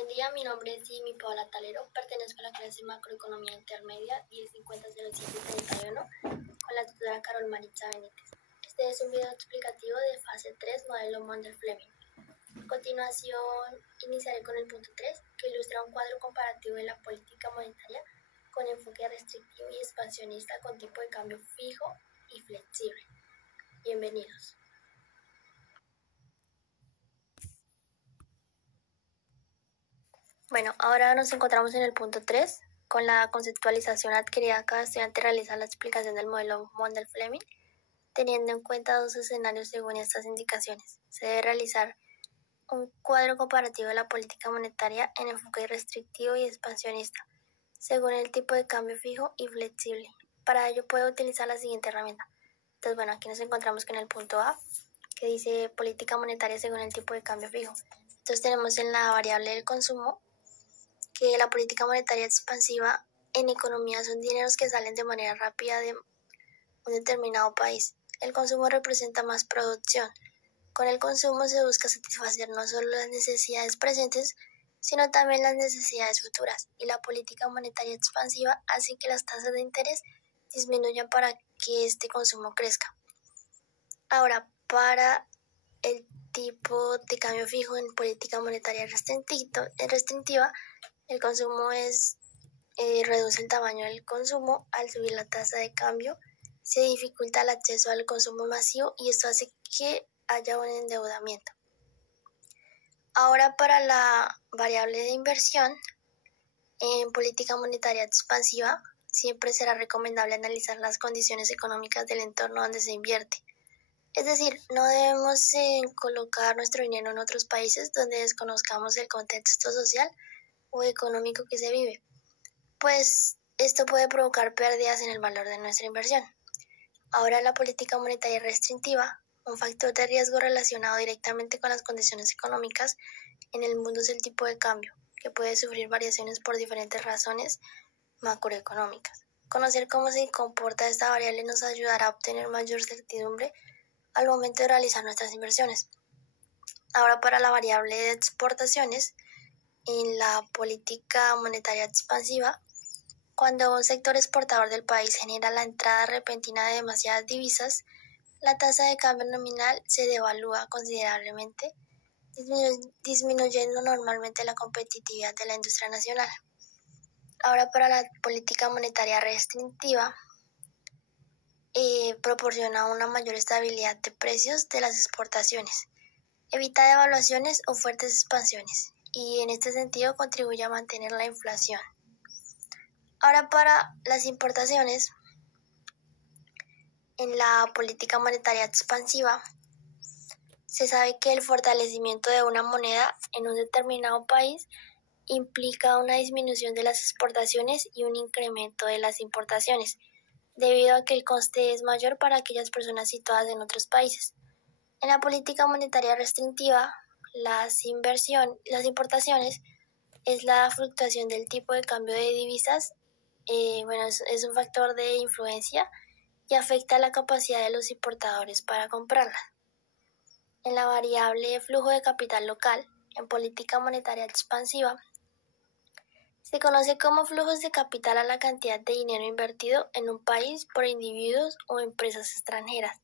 Buen día, mi nombre es Jimmy Paola Talero, pertenezco a la clase Macroeconomía Intermedia 1050-0731 con la tutora Carol Maritza Benítez. Este es un video explicativo de fase 3, modelo Mondel-Fleming. A continuación, iniciaré con el punto 3, que ilustra un cuadro comparativo de la política monetaria con enfoque restrictivo y expansionista con tipo de cambio fijo y flexible. Bienvenidos. Bueno, ahora nos encontramos en el punto 3. Con la conceptualización adquirida, cada estudiante realiza la explicación del modelo Mondel-Fleming, teniendo en cuenta dos escenarios según estas indicaciones. Se debe realizar un cuadro comparativo de la política monetaria en enfoque restrictivo y expansionista, según el tipo de cambio fijo y flexible. Para ello puede utilizar la siguiente herramienta. Entonces, bueno, aquí nos encontramos con el punto A, que dice política monetaria según el tipo de cambio fijo. Entonces tenemos en la variable del consumo que la política monetaria expansiva en economía son dineros que salen de manera rápida de un determinado país. El consumo representa más producción. Con el consumo se busca satisfacer no solo las necesidades presentes, sino también las necesidades futuras. Y la política monetaria expansiva hace que las tasas de interés disminuyan para que este consumo crezca. Ahora, para el tipo de cambio fijo en política monetaria restrictiva, el consumo reduce el tamaño del consumo. Al subir la tasa de cambio, se dificulta el acceso al consumo masivo y esto hace que haya un endeudamiento. Ahora, para la variable de inversión, en política monetaria expansiva, siempre será recomendable analizar las condiciones económicas del entorno donde se invierte. Es decir, no debemos colocar nuestro dinero en otros países donde desconozcamos el contexto social o económico que se vive, pues esto puede provocar pérdidas en el valor de nuestra inversión. Ahora, la política monetaria restrictiva, un factor de riesgo relacionado directamente con las condiciones económicas en el mundo es el tipo de cambio, que puede sufrir variaciones por diferentes razones macroeconómicas. Conocer cómo se comporta esta variable nos ayudará a obtener mayor certidumbre al momento de realizar nuestras inversiones. Ahora, para la variable de exportaciones, en la política monetaria expansiva, cuando un sector exportador del país genera la entrada repentina de demasiadas divisas, la tasa de cambio nominal se devalúa considerablemente, disminuyendo normalmente la competitividad de la industria nacional. Ahora, para la política monetaria restrictiva, proporciona una mayor estabilidad de precios de las exportaciones, evita devaluaciones o fuertes expansiones y en este sentido contribuye a mantener la inflación. Ahora, para las importaciones, en la política monetaria expansiva, se sabe que el fortalecimiento de una moneda en un determinado país implica una disminución de las exportaciones y un incremento de las importaciones, debido a que el coste es mayor para aquellas personas situadas en otros países. En la política monetaria restrictiva, las importaciones es la fluctuación del tipo de cambio de divisas. Es un factor de influencia y afecta la capacidad de los importadores para comprarlas. En la variable flujo de capital local, en política monetaria expansiva, se conoce como flujos de capital a la cantidad de dinero invertido en un país por individuos o empresas extranjeras.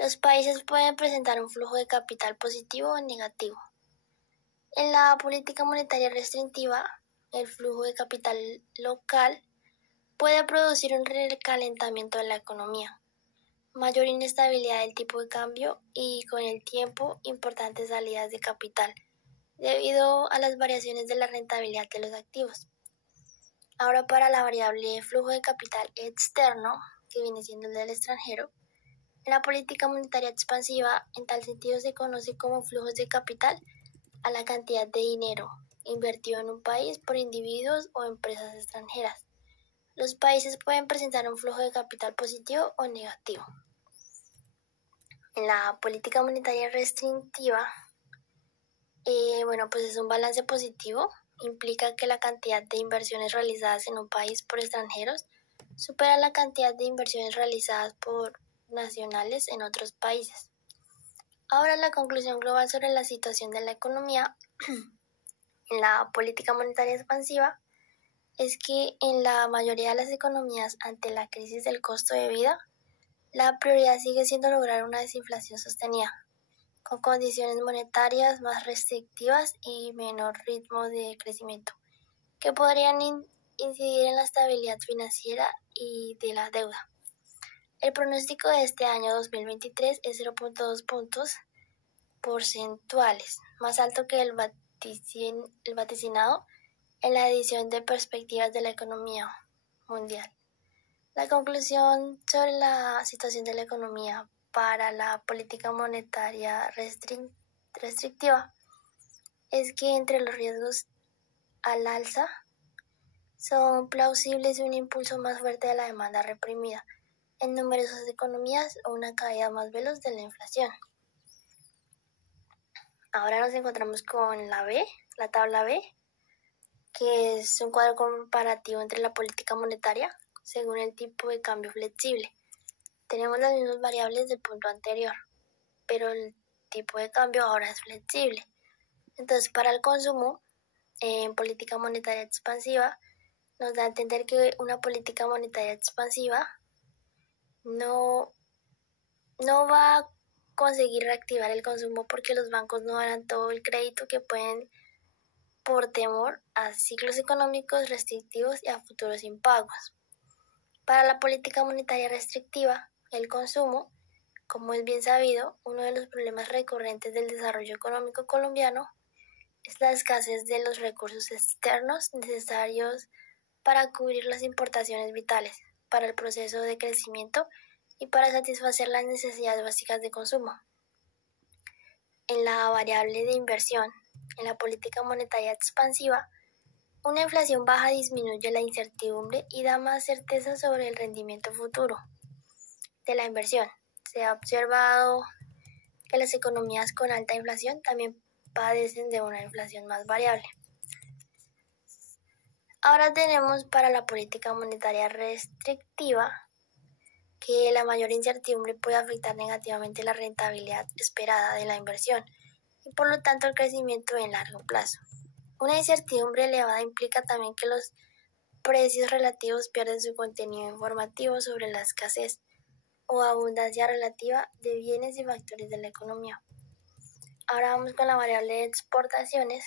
Los países pueden presentar un flujo de capital positivo o negativo. En la política monetaria restrictiva, el flujo de capital local puede producir un recalentamiento de la economía, mayor inestabilidad del tipo de cambio y, con el tiempo, importantes salidas de capital, debido a las variaciones de la rentabilidad de los activos. Ahora, para la variable flujo de capital externo, que viene siendo el del extranjero, en la política monetaria expansiva, en tal sentido se conoce como flujos de capital a la cantidad de dinero invertido en un país por individuos o empresas extranjeras. Los países pueden presentar un flujo de capital positivo o negativo. En la política monetaria restrictiva, pues es un balance positivo. Implica que la cantidad de inversiones realizadas en un país por extranjeros supera la cantidad de inversiones realizadas por nacionales en otros países. Ahora, la conclusión global sobre la situación de la economía en la política monetaria expansiva es que en la mayoría de las economías ante la crisis del costo de vida, la prioridad sigue siendo lograr una desinflación sostenida, con condiciones monetarias más restrictivas y menor ritmo de crecimiento, que podrían incidir en la estabilidad financiera y de la deuda. El pronóstico de este año 2023 es 0.2 puntos porcentuales, más alto que el vaticinado en la edición de Perspectivas de la Economía Mundial. La conclusión sobre la situación de la economía para la política monetaria restrictiva es que entre los riesgos al alza son plausibles un impulso más fuerte de la demanda reprimida en numerosas economías o una caída más veloz de la inflación. Ahora nos encontramos con la tabla B, que es un cuadro comparativo entre la política monetaria según el tipo de cambio flexible. Tenemos las mismas variables del punto anterior, pero el tipo de cambio ahora es flexible. Entonces, para el consumo, en política monetaria expansiva, nos da a entender que una política monetaria expansiva no va a conseguir reactivar el consumo porque los bancos no darán todo el crédito que pueden por temor a ciclos económicos restrictivos y a futuros impagos. Para la política monetaria restrictiva, el consumo, como es bien sabido, uno de los problemas recurrentes del desarrollo económico colombiano es la escasez de los recursos externos necesarios para cubrir las importaciones vitales para el proceso de crecimiento y para satisfacer las necesidades básicas de consumo. En la variable de inversión, en la política monetaria expansiva, una inflación baja disminuye la incertidumbre y da más certeza sobre el rendimiento futuro de la inversión. Se ha observado que las economías con alta inflación también padecen de una inflación más variable. Ahora tenemos para la política monetaria restrictiva que la mayor incertidumbre puede afectar negativamente la rentabilidad esperada de la inversión y por lo tanto el crecimiento en largo plazo. Una incertidumbre elevada implica también que los precios relativos pierden su contenido informativo sobre la escasez o abundancia relativa de bienes y factores de la economía. Ahora vamos con la variable de exportaciones.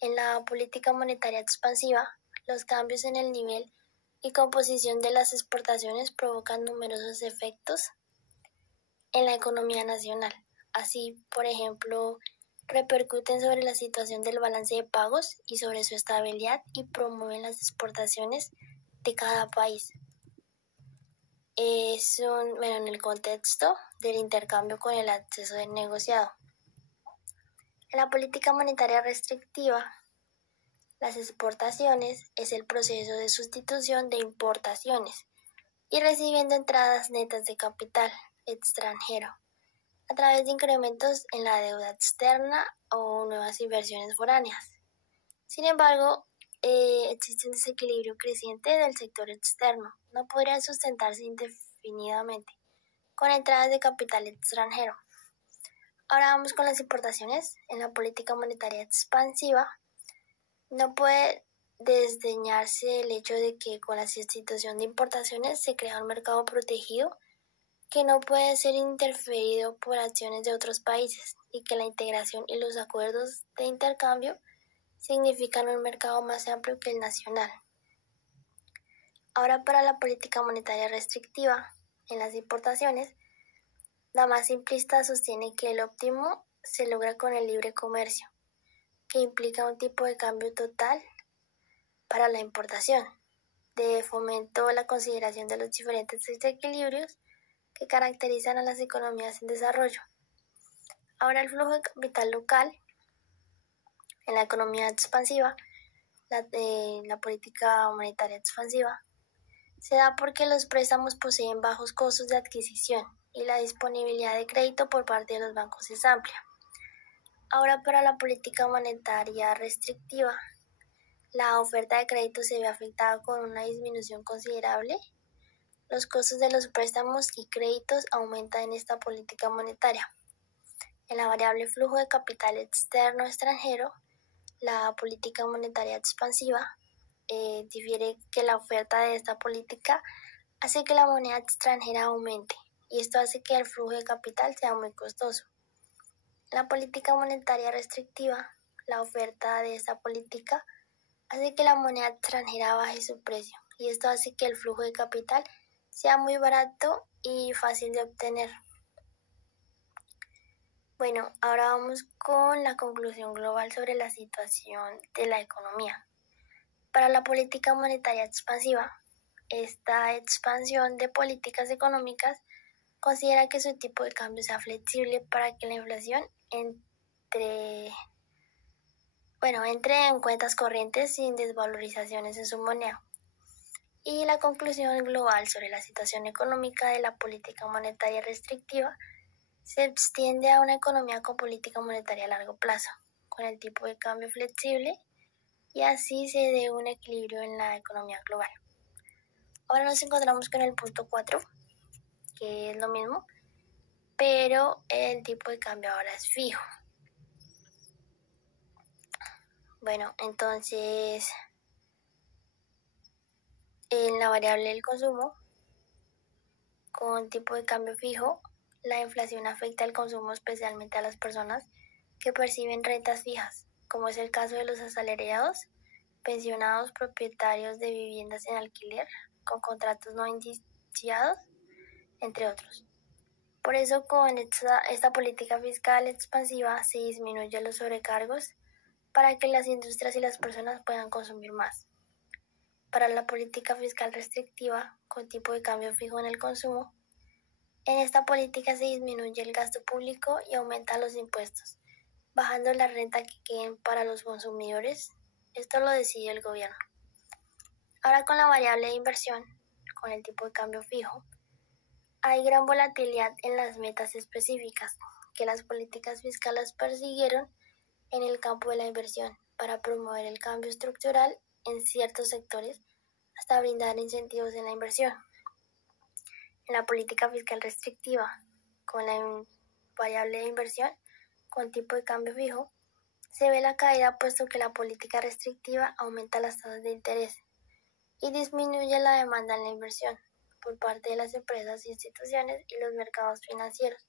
En la política monetaria expansiva, los cambios en el nivel y composición de las exportaciones provocan numerosos efectos en la economía nacional. Así, por ejemplo, repercuten sobre la situación del balance de pagos y sobre su estabilidad y promueven las exportaciones de cada país. En el contexto del intercambio con el acceso del negociado. En la política monetaria restrictiva, las exportaciones es el proceso de sustitución de importaciones y recibiendo entradas netas de capital extranjero a través de incrementos en la deuda externa o nuevas inversiones foráneas. Sin embargo, existe un desequilibrio creciente del sector externo. No podría sustentarse indefinidamente con entradas de capital extranjero. Ahora vamos con las importaciones. En la política monetaria expansiva, no puede desdeñarse el hecho de que con la sustitución de importaciones se crea un mercado protegido que no puede ser interferido por acciones de otros países y que la integración y los acuerdos de intercambio significan un mercado más amplio que el nacional. Ahora para la política monetaria restrictiva en las importaciones, la más simplista sostiene que el óptimo se logra con el libre comercio, que implica un tipo de cambio total para la importación, de fomento a la consideración de los diferentes desequilibrios que caracterizan a las economías en desarrollo. Ahora el flujo de capital local en la economía expansiva, la política monetaria expansiva, se da porque los préstamos poseen bajos costos de adquisición y la disponibilidad de crédito por parte de los bancos es amplia. Ahora para la política monetaria restrictiva, la oferta de crédito se ve afectada con una disminución considerable. Los costos de los préstamos y créditos aumentan en esta política monetaria. En la variable flujo de capital externo extranjero, la política monetaria expansiva difiere que la oferta de esta política hace que la moneda extranjera aumente y esto hace que el flujo de capital sea muy costoso. La política monetaria restrictiva, la oferta de esta política hace que la moneda extranjera baje su precio y esto hace que el flujo de capital sea muy barato y fácil de obtener. Bueno, ahora vamos con la conclusión global sobre la situación de la economía. Para la política monetaria expansiva, esta expansión de políticas económicas considera que su tipo de cambio sea flexible para que la inflación entre en cuentas corrientes sin desvalorizaciones en su moneda. Y la conclusión global sobre la situación económica de la política monetaria restrictiva se extiende a una economía con política monetaria a largo plazo, con el tipo de cambio flexible, y así se dé un equilibrio en la economía global. Ahora nos encontramos con el punto 4, que es lo mismo, pero el tipo de cambio ahora es fijo. Bueno, entonces en la variable del consumo, con tipo de cambio fijo, la inflación afecta el consumo especialmente a las personas que perciben rentas fijas, como es el caso de los asalariados, pensionados, propietarios de viviendas en alquiler, con contratos no indiciados, entre otros. Por eso, con esta política fiscal expansiva se disminuyen los sobrecargos para que las industrias y las personas puedan consumir más. Para la política fiscal restrictiva, con tipo de cambio fijo en el consumo, en esta política se disminuye el gasto público y aumentan los impuestos, bajando la renta que queden para los consumidores. Esto lo decide el gobierno. Ahora con la variable de inversión, con el tipo de cambio fijo, hay gran volatilidad en las metas específicas que las políticas fiscales persiguieron en el campo de la inversión para promover el cambio estructural en ciertos sectores hasta brindar incentivos en la inversión. En la política fiscal restrictiva, con la variable de inversión con tipo de cambio fijo, se ve la caída puesto que la política restrictiva aumenta las tasas de interés y disminuye la demanda en la inversión por parte de las empresas, instituciones y los mercados financieros.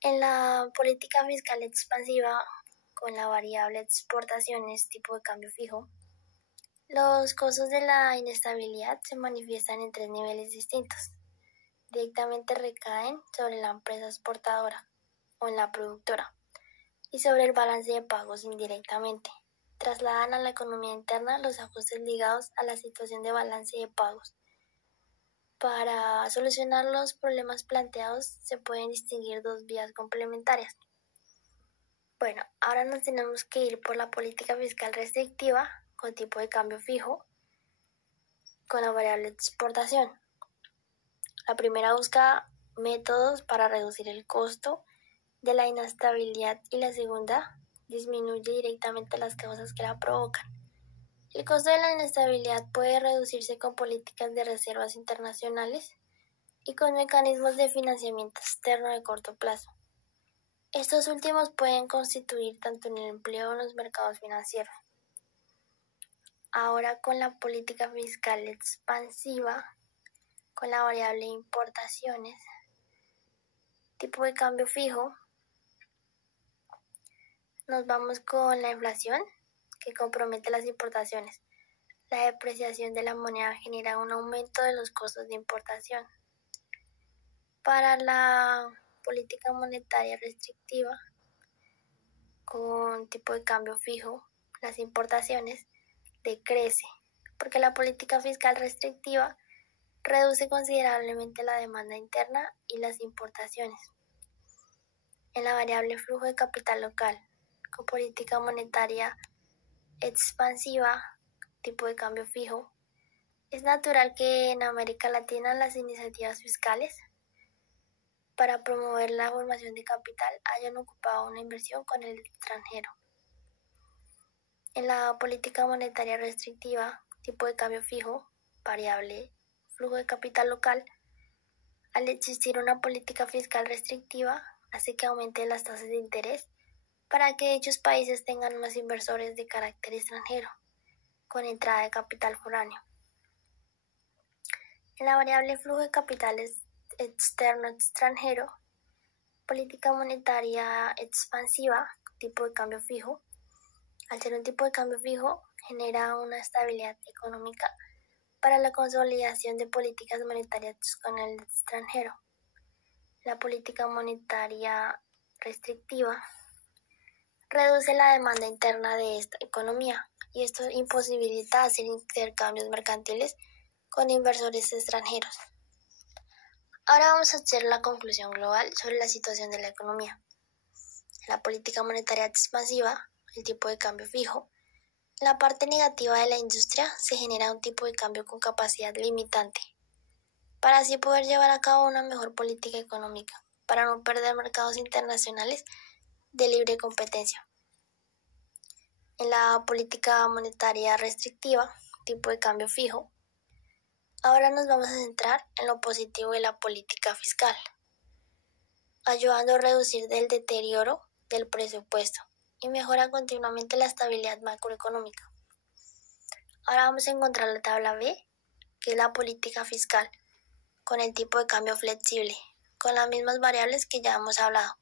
En la política fiscal expansiva, con la variable exportaciones tipo de cambio fijo, los costos de la inestabilidad se manifiestan en 3 niveles distintos. Directamente recaen sobre la empresa exportadora o en la productora y sobre el balance de pagos indirectamente. Trasladan a la economía interna los ajustes ligados a la situación de balance de pagos. Para solucionar los problemas planteados se pueden distinguir dos vías complementarias. Bueno, ahora nos tenemos que ir por la política fiscal restrictiva con tipo de cambio fijo con la variable exportación. La primera busca métodos para reducir el costo de la inestabilidad y la segunda disminuye directamente las causas que la provocan. El costo de la inestabilidad puede reducirse con políticas de reservas internacionales y con mecanismos de financiamiento externo de corto plazo. Estos últimos pueden constituir tanto en el empleo o en los mercados financieros. Ahora con la política fiscal expansiva, con la variable de importaciones, tipo de cambio fijo, nos vamos con la inflación que compromete las importaciones. La depreciación de la moneda genera un aumento de los costos de importación. Para la política monetaria restrictiva, con tipo de cambio fijo, las importaciones decrecen, porque la política fiscal restrictiva reduce considerablemente la demanda interna y las importaciones. En la variable flujo de capital local, con política monetaria expansiva, tipo de cambio fijo, es natural que en América Latina las iniciativas fiscales para promover la formación de capital hayan ocupado una inversión con el extranjero. En la política monetaria restrictiva, tipo de cambio fijo, variable, flujo de capital local, al existir una política fiscal restrictiva, hace que aumenten las tasas de interés para que dichos países tengan más inversores de carácter extranjero, con entrada de capital foráneo. En la variable flujo de capitales externo extranjero, política monetaria expansiva, tipo de cambio fijo. Al ser un tipo de cambio fijo, genera una estabilidad económica para la consolidación de políticas monetarias con el extranjero. La política monetaria restrictiva reduce la demanda interna de esta economía y esto imposibilita hacer intercambios mercantiles con inversores extranjeros. Ahora vamos a hacer la conclusión global sobre la situación de la economía. La política monetaria expansiva, el tipo de cambio fijo. En la parte negativa de la industria se genera un tipo de cambio con capacidad limitante, para así poder llevar a cabo una mejor política económica, para no perder mercados internacionales de libre competencia. En la política monetaria restrictiva, tipo de cambio fijo, ahora nos vamos a centrar en lo positivo de la política fiscal, ayudando a reducir el deterioro del presupuesto y mejora continuamente la estabilidad macroeconómica. Ahora vamos a encontrar la tabla B, que es la política fiscal, con el tipo de cambio flexible, con las mismas variables que ya hemos hablado.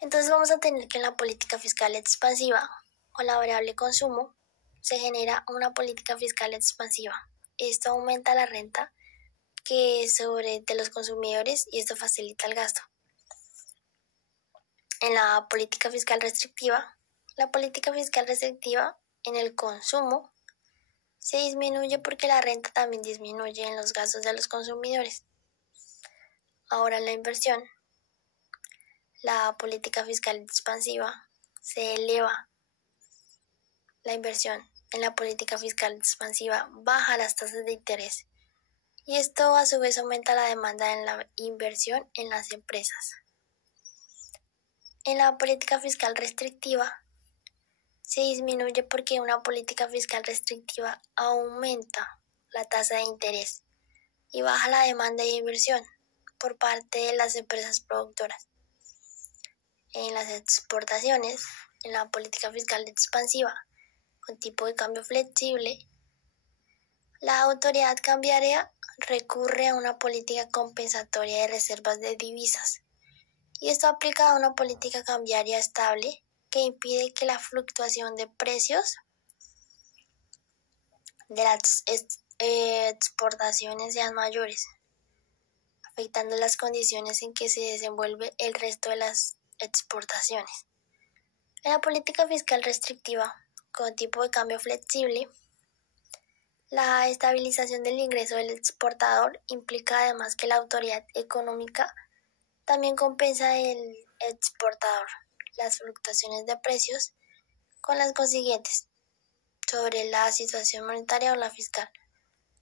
Entonces vamos a tener que en la política fiscal expansiva, o la variable consumo, se genera una política fiscal expansiva. Esto aumenta la renta que es de los consumidores y esto facilita el gasto. En la política fiscal restrictiva, la política fiscal restrictiva en el consumo se disminuye porque la renta también disminuye en los gastos de los consumidores. Ahora en la inversión, la política fiscal expansiva se eleva la inversión. En la política fiscal expansiva baja las tasas de interés y esto a su vez aumenta la demanda en la inversión en las empresas. En la política fiscal restrictiva se disminuye porque una política fiscal restrictiva aumenta la tasa de interés y baja la demanda de inversión por parte de las empresas productoras. En las exportaciones, en la política fiscal expansiva con tipo de cambio flexible, la autoridad cambiaria recurre a una política compensatoria de reservas de divisas y esto aplica a una política cambiaria estable que impide que la fluctuación de precios de las exportaciones sean mayores, afectando las condiciones en que se desenvuelve el resto de las exportaciones. En la política fiscal restrictiva con tipo de cambio flexible, la estabilización del ingreso del exportador implica además que la autoridad económica también compensa el exportador las fluctuaciones de precios con las consiguientes sobre la situación monetaria o la fiscal.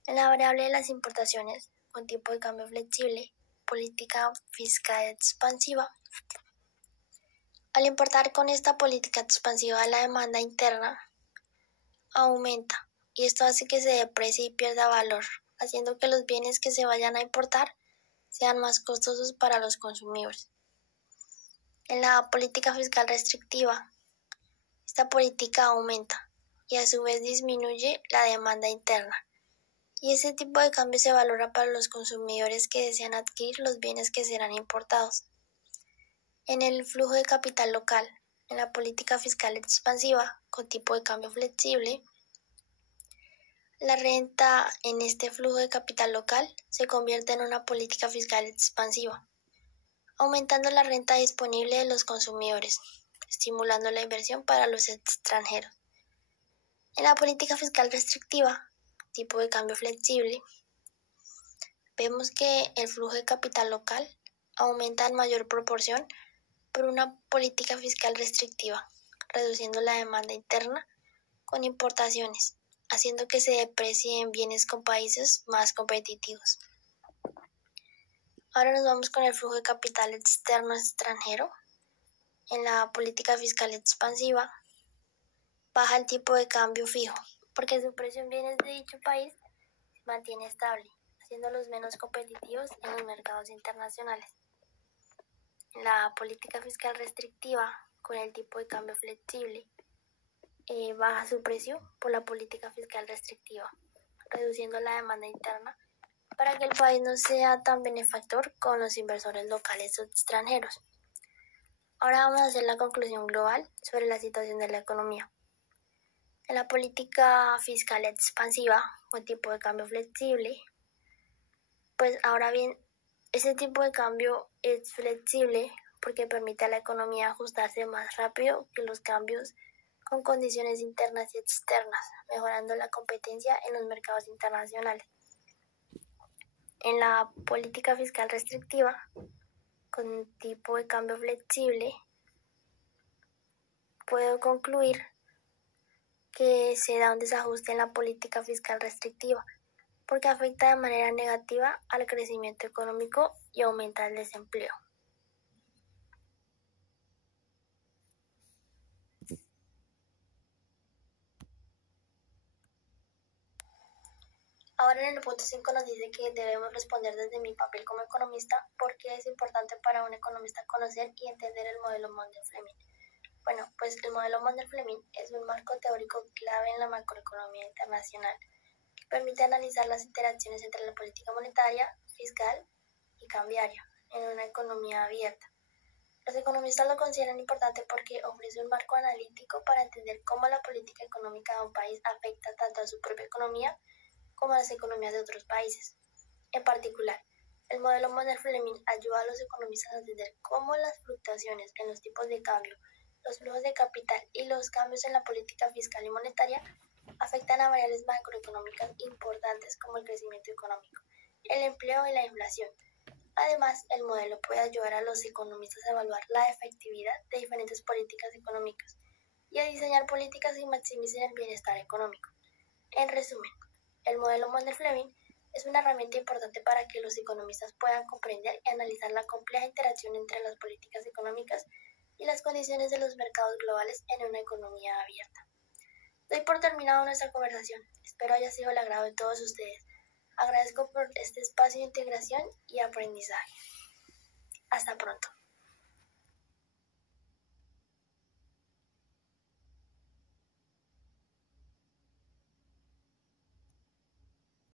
En la variable de las importaciones con tipo de cambio flexible, política fiscal expansiva. Al importar con esta política expansiva, la demanda interna aumenta y esto hace que se deprecie y pierda valor, haciendo que los bienes que se vayan a importar sean más costosos para los consumidores. En la política fiscal restrictiva, esta política aumenta y a su vez disminuye la demanda interna. Y ese tipo de cambio se valora para los consumidores que desean adquirir los bienes que serán importados. En el flujo de capital local, en la política fiscal expansiva con tipo de cambio flexible, la renta en este flujo de capital local se convierte en una política fiscal expansiva, aumentando la renta disponible de los consumidores, estimulando la inversión para los extranjeros. En la política fiscal restrictiva, tipo de cambio flexible, vemos que el flujo de capital local aumenta en mayor proporción por una política fiscal restrictiva, reduciendo la demanda interna con importaciones, haciendo que se deprecien bienes con países más competitivos. Ahora nos vamos con el flujo de capital externo extranjero. En la política fiscal expansiva, baja el tipo de cambio fijo, porque su precio en bienes de dicho país se mantiene estable, haciéndolos menos competitivos en los mercados internacionales. La política fiscal restrictiva con el tipo de cambio flexible baja su precio por la política fiscal restrictiva, reduciendo la demanda interna para que el país no sea tan benefactor con los inversores locales o extranjeros. Ahora vamos a hacer la conclusión global sobre la situación de la economía. En la política fiscal expansiva o tipo de cambio flexible, pues ahora bien, ese tipo de cambio es flexible porque permite a la economía ajustarse más rápido que los cambios con condiciones internas y externas, mejorando la competencia en los mercados internacionales. En la política fiscal restrictiva, con tipo de cambio flexible, puedo concluir que se da un desajuste en la política fiscal restrictiva, porque afecta de manera negativa al crecimiento económico y aumenta el desempleo. Ahora en el punto 5 nos dice que debemos responder desde mi papel como economista por qué es importante para un economista conocer y entender el modelo Mundell-Fleming. Bueno, pues el modelo Mundell-Fleming es un marco teórico clave en la macroeconomía internacional que permite analizar las interacciones entre la política monetaria, fiscal y cambiaria en una economía abierta. Los economistas lo consideran importante porque ofrece un marco analítico para entender cómo la política económica de un país afecta tanto a su propia economía como a las economías de otros países. En particular, el modelo Mundell-Fleming ayuda a los economistas a entender cómo las fluctuaciones en los tipos de cambio, los flujos de capital y los cambios en la política fiscal y monetaria afectan a variables macroeconómicas importantes como el crecimiento económico, el empleo y la inflación. Además, el modelo puede ayudar a los economistas a evaluar la efectividad de diferentes políticas económicas y a diseñar políticas que maximicen el bienestar económico. En resumen, el modelo Mundell-Fleming es una herramienta importante para que los economistas puedan comprender y analizar la compleja interacción entre las políticas económicas y las condiciones de los mercados globales en una economía abierta. Doy por terminado nuestra conversación. Espero haya sido el agrado de todos ustedes. Agradezco por este espacio de integración y aprendizaje. Hasta pronto.